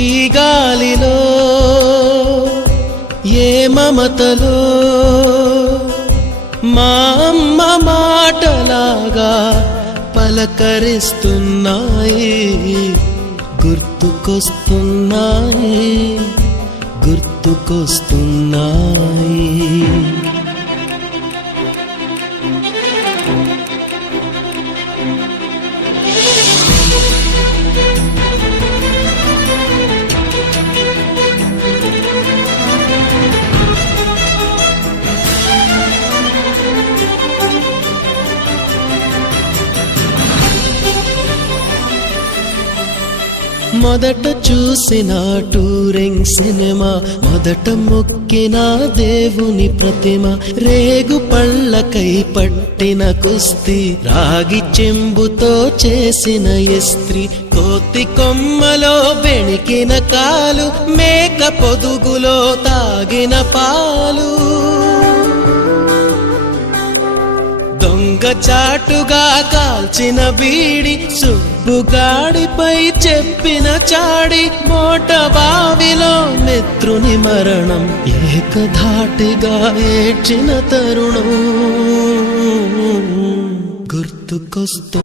ఈ గాలిలో ఏ మమతలో మా అమ్మ మాటలాగా పలకరిస్తున్నాయి, గుర్తుకొస్తున్నాయి, గుర్తుకొస్తున్నాయి. మొదట చూసిన టూరింగ్ సినిమా, మొదట మొక్కిన దేవుని ప్రతిమ, రేగు పళ్ళకై పట్టిన కుస్తీ, రాగి చెంబుతో చేసిన ఇస్త్రీ, కోతి కొమ్మలో బెణికిన కాలు, మేక పొదుగులో తాగిన పాలు, దొంగ చాటుగా కాల్చిన బీడి, సుబ్బుగాడిపై చెప్పిన చాడి, మోట బావిలో మిత్రుని మరణం, ఏకధాటిగా ఏడ్చిన తరుణం గుర్తుకొస్తూ